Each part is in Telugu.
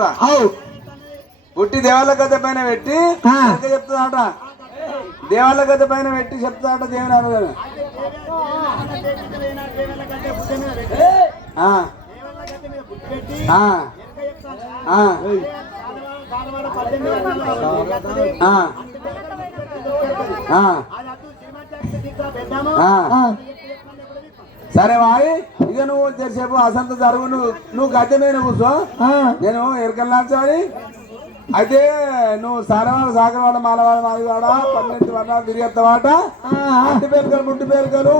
చెప్తున్నాడట. పుట్టి దేవాల గత పైన పెట్టి చెప్తున్నాడట. దేవాల గత పైన పెట్టి చెప్తాడట దేవుని అనగా సరే వాయి ఇక నువ్వు చేసేపు అసంత జరుగు. నువ్వు గద్దె మీద కూర్చో, నేను ఎరకల్లాచాలి. అయితే నువ్వు సారవాడ సాగరవాడ మాలవాడ మాదివాడ 12 వర్ణాలు తిరిగేస్తావాట. ఇంటి పేరుకలు ముట్టి పేరుకలు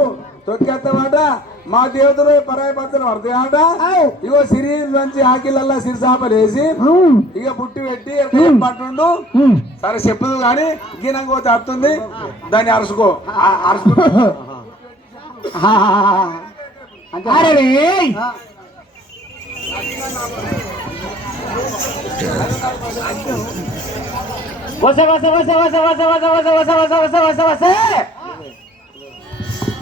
తొక్కేస్తావాట. మా దేవతలు పరాయి పత్రులు పడతాయట. ఇగో సిరి మంచి ఆకిలల్లా సిరిసాపలు వేసి ఇక పుట్టి పెట్టి పట్టుండు. సరే చెప్పదు కానీ గినంగా పోతే అత్తుంది, దాన్ని అరుసుకో. అరుచుకో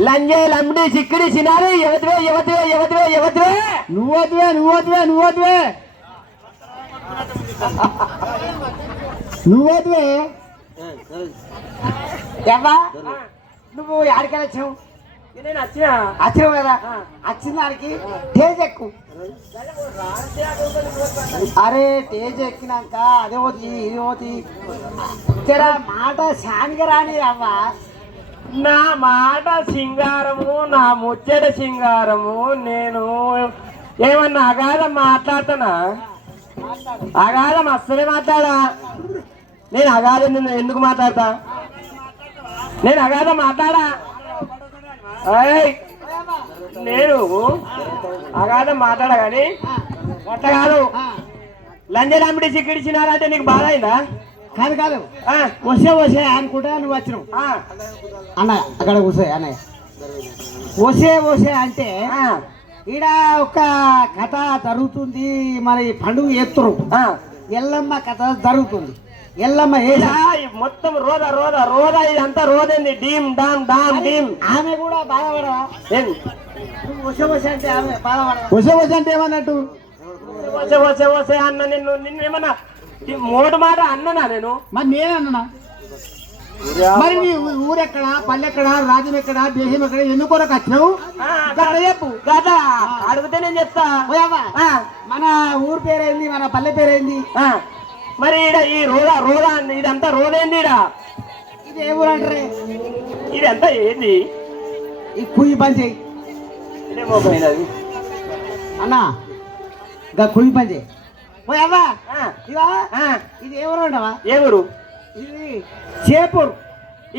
లంజే లంబడి చిక్కడి చిన్నారి ఎవతివే ఎవతివే ఎవతివే ఎవతివే నువ్వొద్దువే నువ్వొద్దువే నువ్వొద్దువే నువ్వొద్దువే ఎవ్వా నువ్వు యాడికెళ్ళి వచ్చావు? నేను వచ్చినావు కదా, వచ్చిన దానికి టేజ్ ఎక్కు. అరే టేజ్ ఎక్కినాక అదే పోతి ఇది పోతి తెరా మాట శానిగా రాని అవ్వా. నా మాట సింగారము, నా ముచ్చట సింగారము. నేను ఏమన్నా అగాధం మాట్లాడుతున్నా? అగాధం అస్సలే మాట్లాడా. నేను అగాధం ఎందుకు మాట్లాడతా? నేను అగాధం మాట్లాడా? నేను అగాధం మాట్లాడా కానీ అట్లా కాదు. లంజలాంబడి చిక్కిడిచినారంటే నీకు బాధ అయిందా? కాదు కాదు, వసే వసే అనుకుంటా నువ్వు వచ్చినావు అన్న. అక్కడ వసే అన్నయ్య వసే వసే అంటే ఈడ ఒక కథ జరుగుతుంది. మరి పండుగ ఎత్తురు ఎల్లమ్మ కథ జరుగుతుంది. ఎల్లమ్మ మొత్తం రోద రోద రోద ఇదంతా రోదండి. డీమ్ డామ్ డామ్ డీమ్. ఆమె కూడా బాధపడదా? వసే వసే అంటే ఆమె బాధపడదా? వసే వసే అంటే ఏమన్నట్టు? వసే వసే వసే అన్న నిన్ను ఏమన్నా మోటు మాట అన్ననా నేను? మరి నేనన్నా. మరి నీ ఊరెక్కడ, పల్లెక్కడ, రాజ్యం ఎక్కడ, దేశం ఎక్కడ, ఎన్నుకోరకు వచ్చినావు చెప్పు. గదా అడిగితే నేను చెప్తా. మన ఊరు పేరేంది, మన పల్లె పేరేంది? మరి ఈ రోదా రోదా ఇదంతా రోదేంది? ఇది ఏ ఊరు అంటారే? ఇదంతా ఏంది? ఈ కుయ్యి పని చేయి. ఇదేమో పోయింది అది అన్నా. ఇంకా కుయ్యి పని చేయి. పోయావా ఇది ఏ ఊరు అంటావా? ఏ ఊరు? ఇది చేపూర్.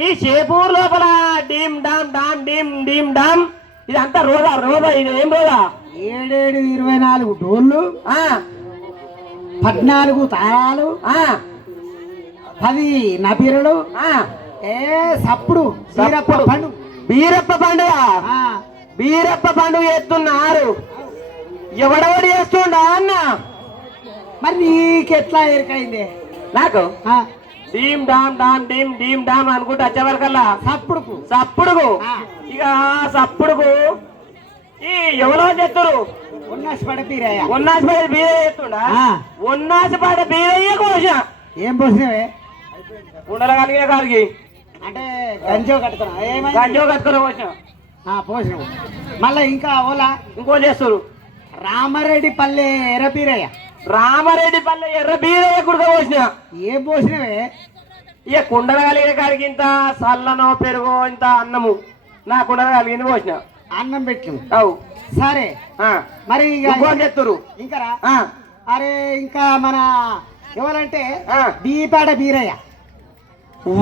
ఈ చేపూర్ లోపల డీమ్ డామ్ డామ్ డీమ్ డీమ్ డామ్ ఇదంతా రోదా రోదా. ఇది ఏం రోదా? 7 24 డోళ్ళు, 14 తాళాలు, 10 నబీరలు, సప్పుడు బీరప్ప పండుగ. బీరప్ప పండుగ. బీరప్ప పండుగ చేస్తున్నారు. ఎవడెవడు చేస్తుండా అన్న? మరి నీకెట్లా ఎరకైంది? నాకు డీమ్ డామ్ డామ్ డీమ్ డీమ్ డామ్ అనుకుంటా వచ్చేవరకల్లా సప్పుడుకు సప్పుడుకు ఇక సప్పుడుకు ఈ ఎవరో చెప్తారు ఉన్నాసిపడ బీరయ్య. ఉన్నాసిపడ బీరయ్య చెప్తుండా? ఉన్నాసిపడ బీరయ్య కోసా. ఏం పోసినవే? ఉండగలిగిన కాడికి అంటే గంజో కట్టుకున్నా. గంజో కట్టుకుని పోసిన పోసినావు. మళ్ళా ఇంకా ఓలా ఇంకో చేస్తారు. రామారెడ్డి పల్లె ఎర్ర బీరయ్య. రామారెడ్డి పల్లె ఎర్ర బీరయ్య కూడా పోసిన. ఏం పోసినవే? ఇక కుండలు కలిగిన కాడికి ఇంత సల్లనో పెరుగో ఇంత అన్నము నా కుండలు కలిగింది పోసిన. అన్నం పెట్టినావు. అవు సరే మరి చెప్తారు ఇంకా. అరే ఇంకా మన ఎవరంటే బీపేట బీరయ్య.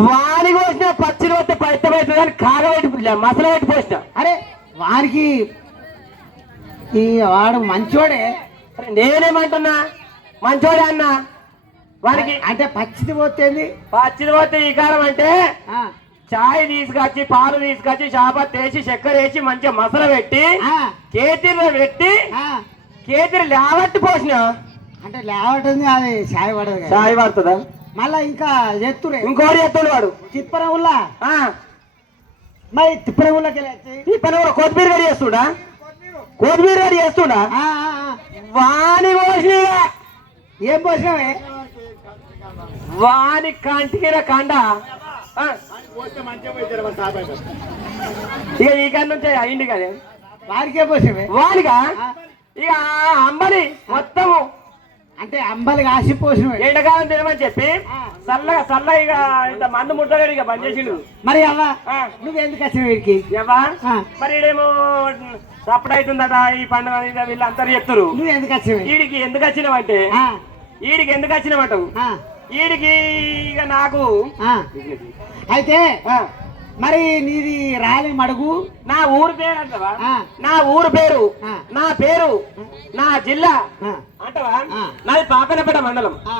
వాని పోసిన పచ్చిని వస్తే పైత పెట్టి కానీ కాగబెట్టి మసలు పెట్టి పోసిన. అరే వానికి ఈ వాడు మంచోడే. నేనేమంటున్నా మంచోడే అన్న. వానికి అంటే పచ్చిది పోతేంది? పచ్చిది పోతే ఈ కారం అంటే చాయ్ తీసుకొచ్చి పాలు తీసుకొచ్చి షాపత్ వేసి చక్కెర వేసి మంచిగా మసల పెట్టి కేతిలో పెట్టి కేతిరి లేవట్టి పోసిన. అంటే లేవటుంది అది చాయ్ పడదు. చాయ్ పడుతుందా? మళ్ళా ఇంకా ఎత్తుడే ఇంకోటి ఎత్తుడు వాడు తిప్పనవుల్లా. మరి తిప్పనవుల్లకి తిప్పనవుల కొత్తిమీర రెడీ చేస్తుడా? కొత్తిమీర రెడీ చేస్తుడా? వాని పోసిన ఏం పోసినావే? వాని కంటికి కండ ఆ, ఇక ఈ కాడ నుంచి అయింది కదా వారికే పోసినావే? వానిగా ఇక అంబలి మొత్తము అంటే అంబలి కాసి పోసినవే. ఎండకాలం తినమని చెప్పి చల్లగా చల్లగా ఇక ఇంత మందు ముట్టలేడు ఇక బంద్ చేసిండు. మరి అవ్వ ఆ. నువ్వెందుకు వచ్చినావు వీడికి? ఏవా ఆ. మరి ఈడేమో సప్పుడు అవుతుందట ఈ పండుగ మీద వీళ్ళందరూ చెప్తారు. నువ్వెందుకు వచ్చినావు? వీడికి ఎందుకు వచ్చినావంటే ఆ, వీడికి ఎందుకు వచ్చినావంటావు? ఆ, వీడికి ఇక నాకు ఆ. అయితే ఆ, మరి నీది రాలే మడుగు? నా ఊరు పేరు అంటవా? ఆ. నా ఊరు పేరు ఆ. నా పేరు నా జిల్లా ఆ, అంటవా? ఆ. నాది పాపనపేట మండలం ఆ,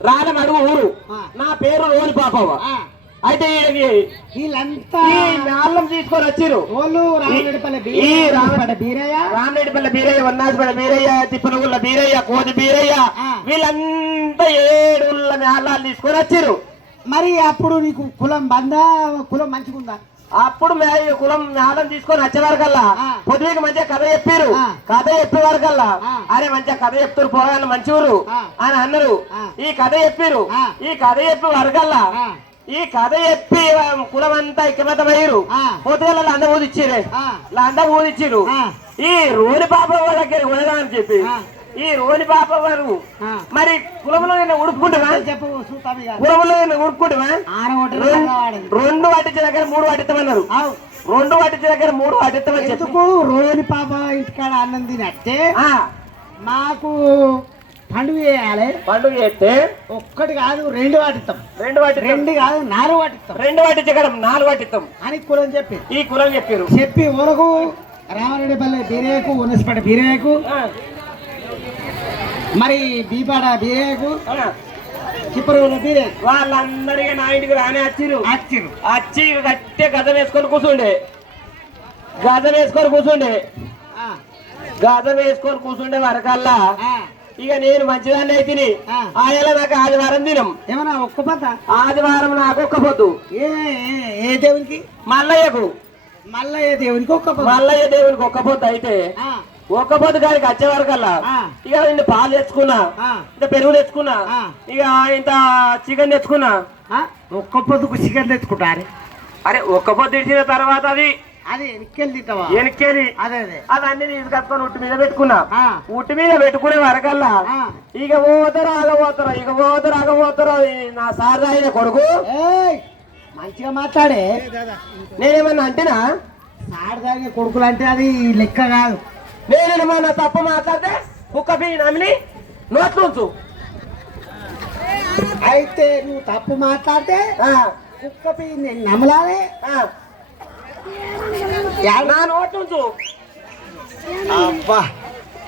రాలం అడుగు ఊరు. ఆ. నా పేరు రోని పాపవ్వ. ఆ. అయితే వీళ్ళకి వీళ్ళంతా ఈ నాళ్ళం తీసుకొని వచ్చిర్రు. ఓళ్ళు రామరెడ్డిపల్లి ఈ రామరెడ్డిపల్లి బీరయ్య, రామరెడ్డిపల్లి బీరయ్య, వన్నాసిపల్లి బీరయ్య, తిప్పనగుళ్ళ బీరయ్య, కోతి బీరయ్య ఆ. వీళ్ళంతా 7 నాళ్ళాలు తీసుకొని వచ్చిర్రు. మరి అప్పుడు నీకు కులం బందా? కులం మంచిగుందా? అప్పుడు కులం నాదం తీసుకొని వచ్చే వరకల్లా ఆ. పొద్దుకి మంచిగా కథ చెప్పారు. ఆ. కథ చెప్పే వరకల్లా ఆ. అరే మంచిగా కథ చెప్తారు పోరాళ్ళు మంచివారు ఆ. అని అన్నారు. ఆ. ఈ కథ చెప్పారు. ఆ. ఈ కథ చెప్పే వరకల్లా ఆ. ఈ కథ చెప్పి కులం అంతా ఇక్కమతమయ్యారు. ఆ. పొద్దుగల లంద ఊదిచ్చిరే. ఆ. లంద ఊదిచ్చిరు. ఆ. ఈ రోని పాప దగ్గర ఉడదామని చెప్పి ఆ. ఈ రోని పాప వారు ఆ. మరి కులంలో నేను ఉడుపుకుంటున్నా, చెప్పు చూస్తాను ఇక. కులంలో నేను ఉడుపుకుంటున్నా. ఆడగొట్టరు వాడదు. 2 పట్టించిన దగ్గర 3 పట్టిస్తామన్నారు. ఆవ్. 2 పట్టించిన దగ్గర 3 పట్టిస్తామని చెప్పి ఎందుకు రోని పాప ఇంటికాడ అన్నం తినట్టే ఆ, మాకు పండుగ చేయాలి. పండుగ చేస్తే ఒక్కటి కాదు 2 వాటిస్తాం. 2 పట్టిస్తాం. 2 కాదు 4 వాటిస్తాం 2 పట్టించే కదా 4 పట్టిస్తాం అని కులం చెప్పి ఈ కులం చెప్పారు. చెప్పి ఊరకు రామరెడ్డిపల్లి బీరయ్యకు, ఉనసిపేట బీరయ్యకు, ఆ, మరి బీపాడ బీరయ్యకు, ఆ, చిప్పరుల బీరయ్యకు వాళ్ళందరికీ నా ఇంటికి రానే వచ్చిర్రు. వచ్చిర్రు. వచ్చి గట్టే గదం వేసుకొని కూర్చుండే. గదం వేసుకొని కూర్చుండే. ఆ, గదం వేసుకొని కూర్చుండే వరకల్లా ఆ, ఇక నేను మంచిదాన్ని అయితే ఆ. ఆయన నాకు ఆదివారం దినం. ఏమన్నా ఒక్క పత ఆదివారం నాకు ఒక్క పొద్దు. ఏ దేవునికి? మల్లయ్యకు మళ్ళా ఏ దేవునికి ఒక్క పత? మల్లయ్య దేవునికి ఒక్క పొద్దు అయితే ఆ, ఒక్క పొద్దు గారికి వచ్చే వరకల్లా ఆ. ఇక ఇంత పాలు తెచ్చుకున్నా, ఆ. ఇంత పెరుగు తెచ్చుకున్నా, ఆ. ఇక ఇంత చికెన్ తెచ్చుకున్నా. ఆ, ఒక్క పొద్దుకు చికెన్ తెచ్చుకుంటారు. అరే ఒక్క పొద్దు ఇచ్చిన తర్వాత అది అది ఎనికెళ్ళి తింటావా? వెనక్కేది అదే అదే. అవన్నీ తీసుకొచ్చుకొని ఉట్టి మీద పెట్టుకున్నా. ఆ, ఉట్టి మీద పెట్టుకునే వరకల్లా ఆ. ఇక పోతారు ఆగబోతారు, ఇక పోతారు ఆగబోతారు. నా సార్ ఆయన కొడుకు ఏయ్, మంచిగా మాట్లాడే. నేనేమన్నా అంటేనా? సాడదాని కొడుకులు అంటే అది లెక్క కాదు. నేనేమన్నా తప్ప మాట్లాడితే కుక్క పీ నమ్మిని నోట్లు ఉంచు. అయితే నువ్వు తప్పు మాట్లాడితే ఆ, కుక్క నమ్మలానే. ఆ, నా నోట్లు ఉంచు. అబ్బా,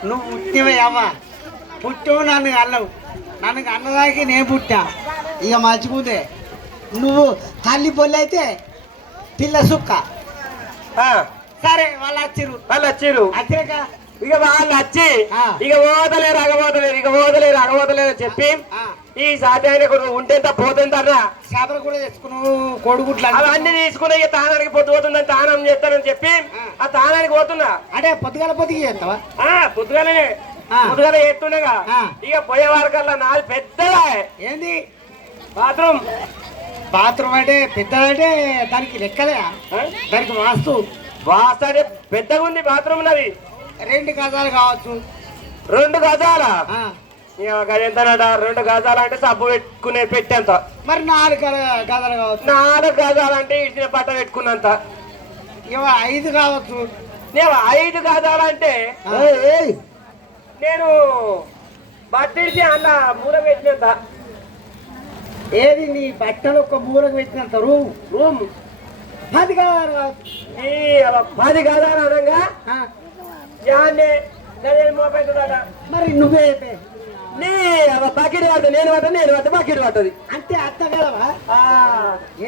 నువ్వు పుట్టివే అవ్వ. పుట్టావు, నన్ను అన్నవు. నన్ను అన్నదానికి నేను పుట్టా. ఇక మంచిగుందే. నువ్వు తల్లి పొల్లి అయితే పిల్ల సుక్క. ఆ, సరే వాళ్ళు వచ్చిర్రు. వాళ్ళు వచ్చిర్రు. వచ్చినాక ఇక వాళ్ళు వచ్చి ఆ. ఇక పోతలేరు అగబోతలేరు, ఇక పోతలేరు అగబోతలేరు అని చెప్పి ఆ, ఈ సాధ్యాన్ని ఉంటేంత పోతేంత అన్నా చేపలు కూడా తెచ్చుకున్నావు, కోడిగుడ్లు అవన్నీ తీసుకుని ఇక తానానికి పొద్దు పోతుందని తానం చేస్తానని చెప్పి ఆ తానానికి పోతున్నా. అంటే పొద్దుగల పొద్దుకి చేస్తావా? పొద్దుగానే ఆ. పొద్దుగానే చేస్తుండగా ఆ. ఇక పోయే వరకల్లా నాది పెద్దగా ఏంది బాత్రూమ్. బాత్రూమ్ అంటే పెద్దదంటే దానికి లెక్కలే, దానికి వాస్తు. వాస్తాడే పెద్దగా ఉంది బాత్రూమ్ నది. 2 గజాలు కావచ్చు. 2 గజాల ఆ, ఎంతనట? 2 గజాలు అంటే సబ్బు పెట్టుకునే పెట్టేంత. మరి 4 గజాలు కావచ్చు. 4 గజాలు అంటే ఇచ్చిన పట్ట పెట్టుకున్నంత. ఇవ 5 కావచ్చు. నేను 5 గజాలు అంటే నేను బట్టిడిచి అన్న మూల పెట్టినంత. ఏది నీ బట్టలు ఒక మూలకు పెట్టినంత రూమ్. రూమ్ 10 గజాలు కావచ్చు. ఈ 10 గజాలు అనగా ఆ, యాన్నే గజాలు మోపెట్టుదట. మరి నువ్వే చెప్పే. నీ బకెట్ పడుతుంది, నేను పట్ట బకెట్ పట్టది. అంటే అత్త కదవా?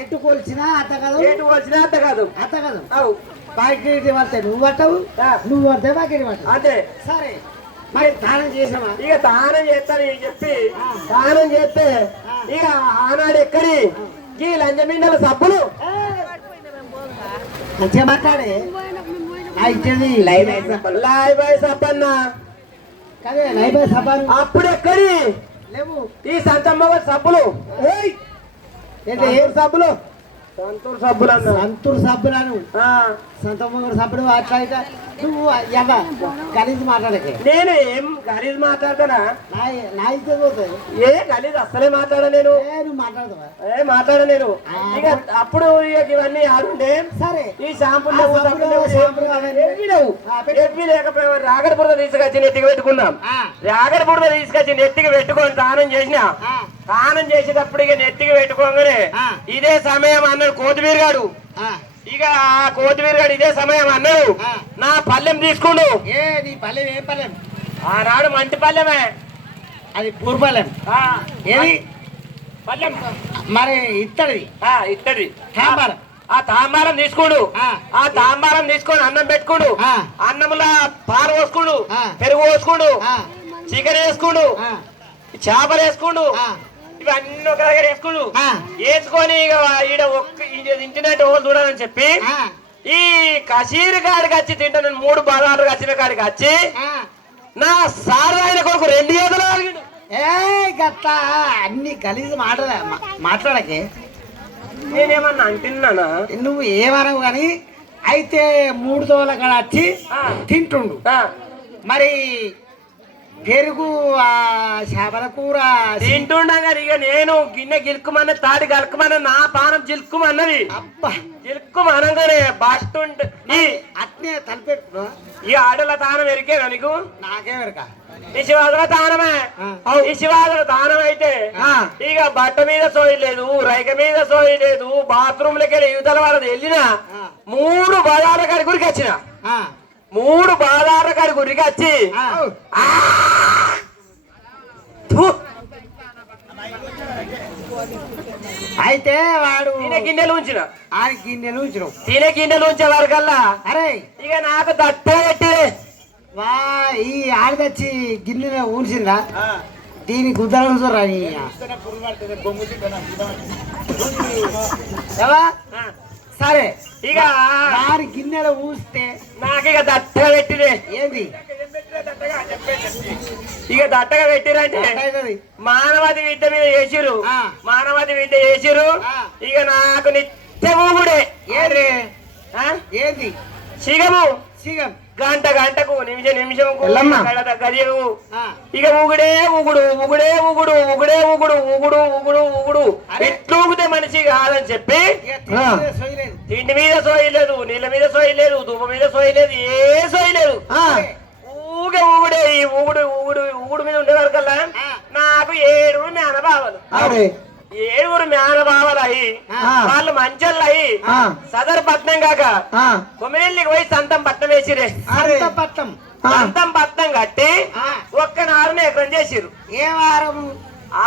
ఎటు కొలిచినా అత్త కదవు, ఏటు వచ్చినా అంత కాదు. అత్త కదవు. అవు బాకెట్ పడితే నువ్వు పట్టవు, ఆ. నువ్వు పడితే బాకెట్ పట్టవు. అంతే. సరే, మరి దానం చేసావా? ఇక తానం చేస్తాను చెప్పి తానం చేస్తే ఇక ఆనాడు ఎక్కడి ఈ లంజమిండల సబ్బులు మంచిగా మాట్లాడే. ఇచ్చేది లైవ్ లాయ్ బాయ్ సబ్బన్న అదే నైబే సభలు అప్పుడు ఎక్కడి లేవు. ఈ సంతమ్మ సబ్బులు ఏంటి ఏం సబ్బులు? సంతూర్ సబ్బులు అన్న సంతూర్ సబ్బులను సంతమ్మ సబ్బులు అట్లా ఇట్లా నువ్వు ఎవ గలీజ్ మాట్లాడకే. నేను ఏం గలీజ్ మాట్లాడతానా? నా ఇస్తే పోతుంది. ఏ గలీజ్ అస్సలే మాట్లాడా నేను. నువ్వు మాట్లాడతావా? ఏ మాట్లాడా నేను. ఇక అప్పుడు ఇక ఇవన్నీ ఆడుండే. సరే ఈ షాంపులు లేకపోయావు. రాగడపురద తీసుకొచ్చి నెత్తికి పెట్టుకున్నాం. రాగడపురద తీసుకొచ్చి నెత్తికి పెట్టుకొని స్నానం చేసిన. స్నానం చేసేటప్పుడు ఇక నెత్తికి పెట్టుకోగానే ఇదే సమయం అన్నాడు కోతిమీర గాడు. ఇక ఆ కోతిమీర గాడు ఇదే సమయం అన్నాడు నా పల్లెం తీసుకుండు. ఏ నీ పల్లెం ఏం పల్లెం? ఆనాడు మంటి పల్లెమే అది పూర్పల్లెం. ఏది పల్లెం మరి ఇత్తడి ఇత్తడి తాంబారం. ఆ తాంబారం తీసుకోడు. ఆ తాంబారం తీసుకొని అన్నం పెట్టుకోడు. అన్నంలో పాలు పోసుకోడు, పెరుగు పోసుకోడు, చికెన్ వేసుకోడు, చేపలు వేసుకోడు, ఇవన్నీ ఒక దగ్గర వేసుకోడు. వేసుకొని ఇక ఈడ తింటున్నట్టు ఓళ్ళు చూడాలని చెప్పి ఈ కషీర్ కాడికి వచ్చి తింటాను 3 బజార్లు వచ్చిన కాడికి వచ్చి నా సార్ ఆయన కొడుకు 2 ఏదలు అడిగాడు. ఏ గట్లా అన్ని గలీజ్ మాట్లాడకే. నేనేమన్నా అంటున్నానా? నువ్వు ఏమనవు కానీ అయితే 3 తోల కాడ వచ్చి తింటుండు. మరి పెరుగు చేపల కూర తింటుండగా ఇక నేను గిన్నె గిలుకుమన్న తాటి గలుకుమన్న నా పానం జిలుకుమన్నది. అబ్బా జిలుకుమనగానే బట్టుంటే అట్నే తలపెట్టు. ఈ ఆడల తానం ఎరికేనా నీకు? నాకే వెరక. ఈ శివాదుల తానమే. ఈ శివాదుల తానం అయితే ఇక బట్ట మీద సోయలేదు, రైక మీద సోయలేదు, బాత్రూమ్ లకి యువతల వాళ్ళది వెళ్ళిన 3 బజార్ల కాడి గురికి వచ్చిన. 3 బజార్ల కాడి గురికి వచ్చి అయితే వాడు గిన్నెలు ఉంచిన గిన్నెలు ఉంచిన గిన్నెలు ఉంచే వరకల్లా అరే ఇక నాకు దట్ట పెట్టి వా ఈ ఆడదచ్చి గిన్నె ఊడ్చిందా దీని గుద్దలు చూడరా. సరే ఇక దాని గిన్నెలు ఊస్తే నాకు ఇక దట్ట పెట్టిరే. ఏంది ఇక దట్టగా పెట్టిరంటే మానవతి విద్య మీద చేసిరు. మానవతి విద్య చేసిరు. ఇక నాకు నిత్య ఊగుడే. ఏంది సిగము సిగం గంట గంటకు నిమిషంకు గదియకు ఇక ఊగుడే ఊగుడు ఊగుడే ఊగుడు ఊగుడే ఊగుడు ఊగుడు ఊగుడు ఊగుడు ఇట్లూగితే మనిషి కాదని చెప్పి తిండి మీద సోయలేదు, నీళ్ళ మీద సోయలేదు, ధూప మీద సోయలేదు, ఏ సోయలేదు. ఊగే ఊగుడే. ఈ ఊగుడు ఊగుడు ఊగుడు మీద ఉండేవారికల్లా నాకు 7 మేనబావలు. 7 మేనబావలయి వాళ్ళు మంచోళ్ళయి సదర్ పట్నం కాక కొమ్మిరెల్లికి పోయి సంతం పట్నం వేసిరే. సంతం పట్నం కట్టి ఒక్క 4 ఎకరం చేసిరు. ఏ వారం?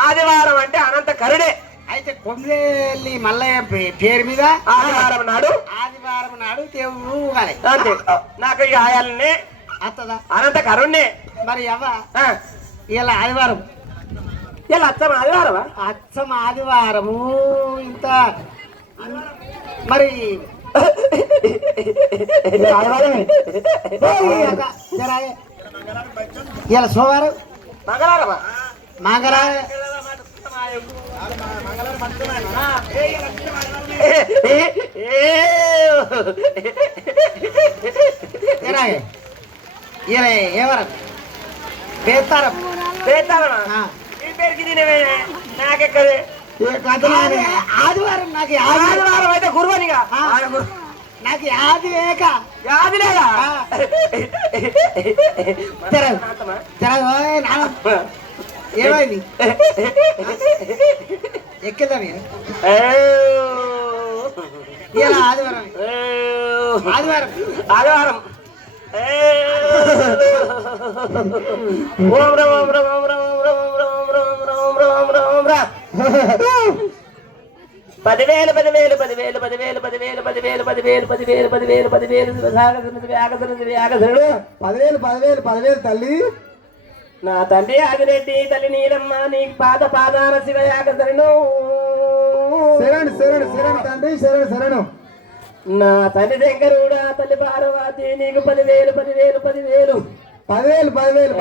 ఆదివారం అంటే అనంత కరుడే. అయితే కొమ్మిరెల్లి మల్లయ్య పేరు మీద ఆదివారం నాడు అంతే. నాకు ఈ ఆయాలనే అత్తదా అనంత కరుణ్ణే. మరి అవ్వ ఇలా ఆదివారం ఇలా అచ్చం ఆదివారమా? అచ్చం ఆదివారము ఇంత మరి ఇలా సోమవారం మంగళవారమా? మంగళవారం ఏవరం పేతారం ఈ పేరుకి తినవే నాకెక్కడే ఆదివారం. నాకు ఆదివారం అయితే గురువనిగా నాకు యాది లేక యాది లేదా ఏమైంది ఎక్కిందా మీరు? ఇలా ఆదివారం ఆదివారం ఆదివారం ఓం రా ఓం రా ఓం రా ఓం రా ఓం రా ఓం రా ఓం రా ఓం రా ఓం రా ఓం రా 10,000 10,000 10,000 10,000 10,000 10,000 10,000 10,000 10,000 10,000 తల్లి నా తండ్రి ఆదిరెడ్డి తల్లి నీలమ్మ నీ పాదాన శివయాగధరుడు. శరణు శరణు శరణు తండ్రి శరణు శరణు. నా తల్లి శంకరుడా తల్లి పార్వతి నీకు 10,000 10,000 10,000 10,000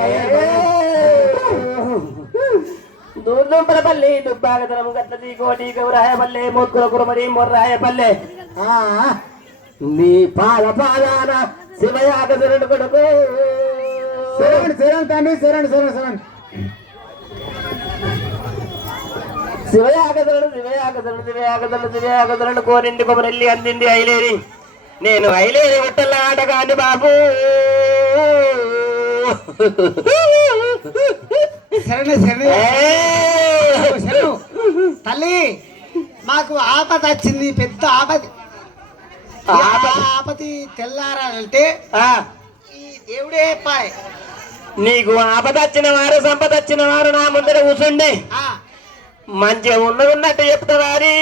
దూర్దుంపలపల్లి దుబ్బాగతనం గట్ల తీకోటి గౌరాయపల్లె మొక్కుల కురమడి మొర్రాయపల్లె నీ పాదాన శివయాగదురుడు కొడుకు శరణ్ తండ్రి శరణ్ శివయాగదురుడు కోరిండి కొమరెల్లి అందింది ఐలేరి నేను ఐలేరి గుట్టల ఆటగాని బాబు శరణు తల్లి మాకు ఆపద వచ్చింది, పెద్ద ఆపది. ఆపతి తెల్లారంటే ఈ దేవుడే పాయ్. నీకు ఆపద వచ్చిన వారు సంపద వచ్చిన వారు నా ముందర కూర్చుండి మంచిగా ఉన్నట్టు చెప్తావారి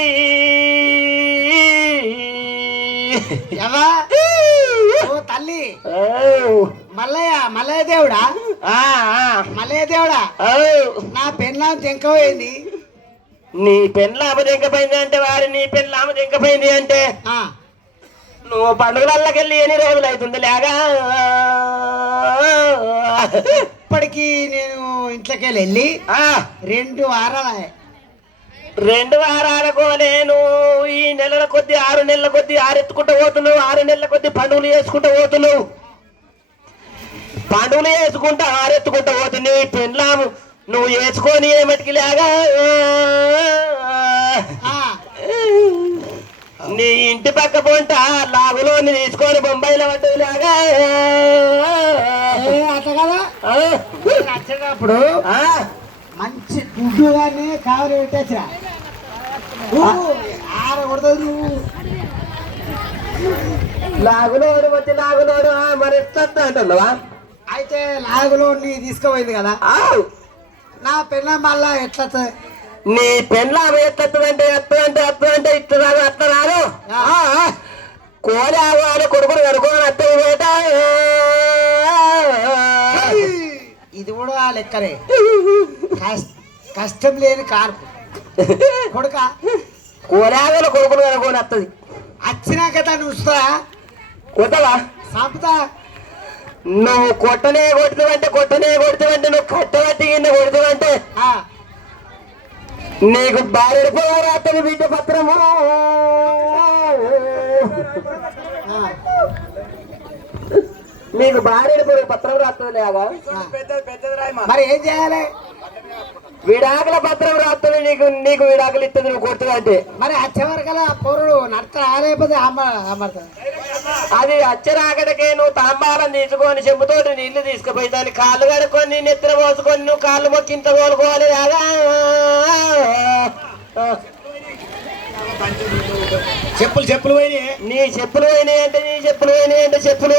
తల్లి మల్లయ్య దేవుడా నా పెళ్ళాం తెంకపోయింది. నీ పెళ్ళామ తెంకపోయింది అంటే వారి నీ పెళ్ళామ తెంకపోయింది అంటే నువ్వు పండుగలకెళ్ళి ఎన్ని రోజులు అవుతుంది లేగా ఇప్పటికి నేను ఇంట్లోకి వెళ్ళి 2 వారాలు 2 వారాలకు నేను ఈ నెలల కొద్ది 6 నెలల కొద్ది ఆరెత్తుకుంటూ పోతున్నావు 6 నెలల కొద్ది పండుగలు చేసుకుంటూ పోతున్నావు పండుగలు వేసుకుంటా ఆరెత్తుకుంటూ పోతుంది పెళ్ళాము నువ్వు వేసుకొని ఏమటికి లేగా నీ ఇంటి పక్క పొంట లాగులో తీసుకొని బొంబాయిలో పడ్డది లాగా అట్లా కదా నచ్చినప్పుడు మంచి గుడ్డుగానే కావాలి పెట్టేసా ఆడకూడదు నువ్వు లాగులోడు వచ్చి లాగులోడు మరి ఎట్లా అంటున్నావా అయితే లాగులో నీ తీసుకుపోయింది కదా నా పెళ్ళ మళ్ళా ఎట్లా నీ పెళ్ళ ఎత్తంటే ఇట్లా రాదు అట్లా రాదు కోరావాడు కొడుకుని కనుక్కోని అత్త ఇది కూడా లెక్కరే కష్టం లేని కార్పు కొడుక కోరాగలు కొడుకుని కనుక్కొని వస్తుంది వచ్చినాక నువ్వు వస్తా కొట్టవా సంపుతా నువ్వు కొట్టనే కొడుతావంటే నువ్వు కట్టబట్టి కింద కొడుతావంటే నీకు భార్య రాత్రి బిడ్డ పత్రము నీకు భార్య పత్రం రాస్తుంది లేగా మరి ఏం చేయాలి విడాకుల పత్రం రాస్తుంది నీకు విడాకులు ఇస్తుంది నువ్వు కొడుతుందంటే మరి అచ్చవరకల పౌరుడు నడతా లేకపోతే అది అచ్చరాకడికే నువ్వు తాంబాలం తీసుకొని చెంబుతోటి నీళ్లు తీసుకుపోయి దాన్ని కాళ్ళు కడుక్కొని నెత్తిన పోసుకొని నువ్వు కాళ్ళు మొక్కింత కోలుకోవాలి కాదా చెప్పులు పోయినాయి నీ చెప్పులు పోయినాయి అంటే చెప్పులు